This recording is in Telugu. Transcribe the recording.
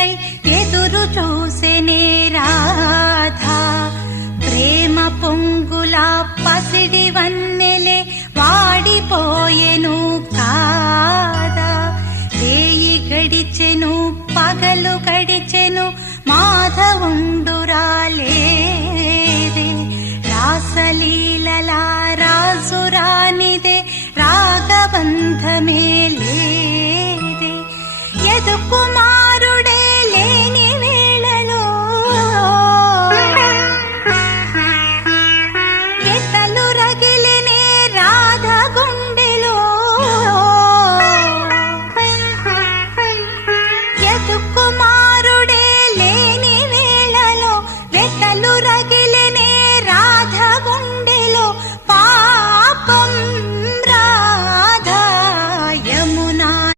కై ఎదురు చూసెనే రాధా. ప్రేమ పొంగుల పసిడి వన్నెలే వాడిపోయెను కాదా. రేయి గడిచెను పగలు గడిచెను మాధవుండురాలేదే. రాసలీలలా రాజురానిదే రాగబంధమే లే.